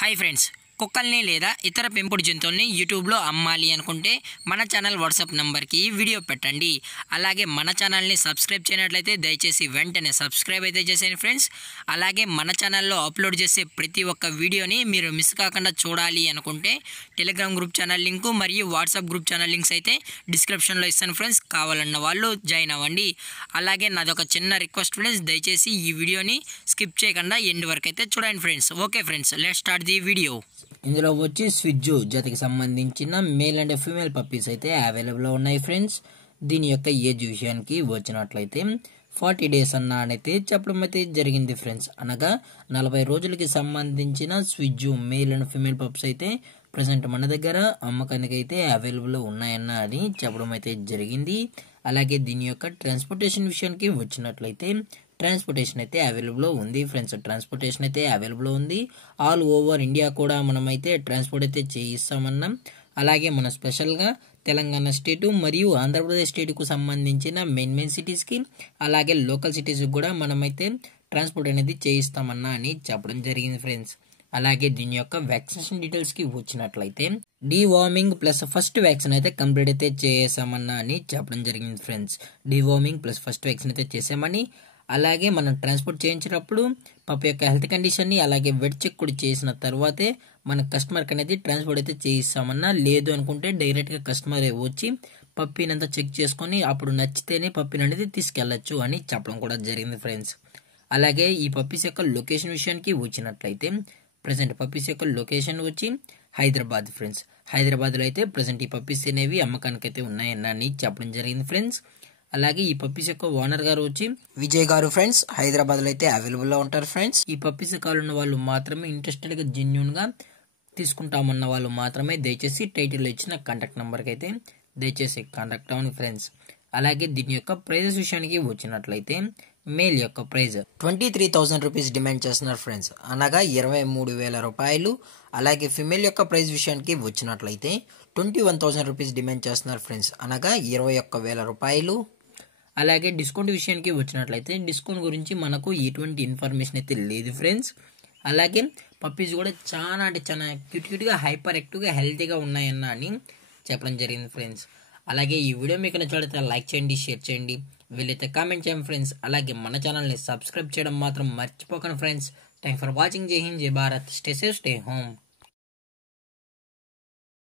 Hi friends, కుక్కల్ని లేదా ఇతర పెంపుడు జంతువుల్ని యూట్యూబ్లో అమ్మాలి అనుకుంటే మన ఛానల్ వాట్సాప్ నెంబర్కి వీడియో పెట్టండి. అలాగే మన ఛానల్ని సబ్స్క్రైబ్ చేయనట్లయితే దయచేసి వెంటనే సబ్స్క్రైబ్ అయితే చేసేయండి ఫ్రెండ్స్. అలాగే మన ఛానల్లో అప్లోడ్ చేసే ప్రతి ఒక్క వీడియోని మీరు మిస్ కాకుండా చూడాలి అనుకుంటే టెలిగ్రామ్ గ్రూప్ ఛానల్ లింకు మరియు వాట్సాప్ గ్రూప్ ఛానల్ లింక్స్ అయితే డిస్క్రిప్షన్లో ఇస్తాను ఫ్రెండ్స్. కావాలన్న వాళ్ళు జాయిన్ అవ్వండి. అలాగే నాది ఒక చిన్న రిక్వెస్ట్ ఫ్రెండ్స్, దయచేసి ఈ వీడియోని స్కిప్ చేయకుండా ఎండ్ వరకు అయితే చూడండి friends. Okay friends, let's start the video. ఇందులో వచ్చి స్విజ్జు జాతికి సంబంధించిన మేల్ అండ్ ఫీమేల్ పప్పీస్ అయితే అవైలబుల్లో ఉన్నాయి ఫ్రెండ్స్. దీని యొక్క ఏజ్ విషయానికి వచ్చినట్లయితే 40 days అన్నైతే చెప్పడం అయితే జరిగింది ఫ్రెండ్స్. అనగా 40 రోజులకి సంబంధించిన స్విజ్జు మేల్ అండ్ ఫీమేల్ పప్స్ అయితే ప్రజెంట్ మన దగ్గర అమ్మకానికి అయితే అవైలబుల్లో ఉన్నాయన్న అని చెప్పడం అయితే జరిగింది. అలాగే దీని యొక్క ట్రాన్స్పోర్టేషన్ విషయానికి వచ్చినట్లయితే ట్రాన్స్పోర్టేషన్ అయితే అవైలబుల్లో ఉంది ఫ్రెండ్స్. ట్రాన్స్పోర్టేషన్ అయితే అవైలబుల్లో ఉంది. ఆల్ ఓవర్ ఇండియా కూడా మనమైతే ట్రాన్స్పోర్ట్ అయితే చేయిస్తామన్నాం. అలాగే మన స్పెషల్గా తెలంగాణ స్టేటు మరియు ఆంధ్రప్రదేశ్ స్టేట్కు సంబంధించిన మెయిన్ సిటీస్కి అలాగే లోకల్ సిటీస్కి కూడా మనమైతే ట్రాన్స్పోర్ట్ అనేది చేయిస్తామన్నా అని చెప్పడం జరిగింది ఫ్రెండ్స్. అలాగే దీని యొక్క వ్యాక్సినేషన్ డీటెయిల్స్కి వచ్చినట్లయితే డీవార్మింగ్ ప్లస్ ఫస్ట్ వ్యాక్సిన్ అయితే కంప్లీట్ అయితే చేసామన్నా అని చెప్పడం జరిగింది friends. Deworming plus first vaccine అయితే చేసామని, అలాగే మనం ట్రాన్స్పోర్ట్ చేయించినప్పుడు పప్పు యొక్క హెల్త్ కండిషన్ని అలాగే వెట్ చెక్ కూడా చేసిన తర్వాతే మన కస్టమర్కి అనేది ట్రాన్స్పోర్ట్ అయితే చేయిస్తామన్నా. లేదు అనుకుంటే డైరెక్ట్గా కస్టమర్ వచ్చి పప్పీని అంతా చెక్ చేసుకొని అప్పుడు నచ్చితేనే పప్పీని అనేది తీసుకెళ్లొచ్చు అని చెప్పడం కూడా జరిగింది ఫ్రెండ్స్. అలాగే ఈ పప్పీస్ యొక్క లొకేషన్ విషయానికి వచ్చినట్లయితే ప్రజెంట్ పప్పీస్ యొక్క లొకేషన్ వచ్చి హైదరాబాద్ ఫ్రెండ్స్. హైదరాబాద్లో అయితే ప్రజెంట్ ఈ పప్పీస్ అనేవి అమ్మకానికి అయితే ఉన్నాయని చెప్పడం జరిగింది ఫ్రెండ్స్. అలాగే ఈ పప్పీస్ యొక్క ఓనర్ గారు వచ్చి విజయ్ గారు ఫ్రెండ్స్. హైదరాబాద్లో అయితే అవైలబుల్లో ఉంటారు ఫ్రెండ్స్. ఈ పప్పీస్ కావాలన్న వాళ్ళు మాత్రమే, ఇంట్రెస్టెడ్గా జెన్యూన్గా తీసుకుంటామన్న వాళ్ళు మాత్రమే దయచేసి టైటిల్లో ఇచ్చిన కాంటాక్ట్ నెంబర్కి అయితే దయచేసి కాంటాక్ట్ అవ్వండి ఫ్రెండ్స్. అలాగే దీని యొక్క ప్రైజెస్ విషయానికి వచ్చినట్లయితే మేల్ యొక్క ప్రైజ్ 23,000 రూపీస్ డిమాండ్ చేస్తున్నారు ఫ్రెండ్స్, అనగా 23,000 రూపాయలు. అలాగే ఫిమేల్ యొక్క ప్రైజ్ విషయానికి వచ్చినట్లయితే 21,000 రూపీస్ డిమాండ్ చేస్తున్నారు ఫ్రెండ్స్, అనగా 21,000 రూపాయలు. అలాగే డిస్కౌంట్ విషయానికి వచ్చినట్లయితే డిస్కౌంట్ గురించి మనకు ఎటువంటి ఇన్ఫర్మేషన్ అయితే లేదు ఫ్రెండ్స్. అలాగే పప్పీస్ కూడా చాలా అంటే చాలా క్యూట్గా హైపర్ యాక్టివ్గా హెల్తీగా ఉన్నాయన్న అని చెప్పడం జరిగింది ఫ్రెండ్స్. అలాగే ఈ వీడియో మీకు నచ్చినట్లయితే లైక్ చేయండి, షేర్ చేయండి, వీలైతే కామెంట్ చేయండి ఫ్రెండ్స్. అలాగే మన ఛానల్ని సబ్స్క్రైబ్ చేయడం మాత్రం మర్చిపోకండి ఫ్రెండ్స్. Thanks for watching. జై హింద్, జై Bharat. Stay safe, stay home.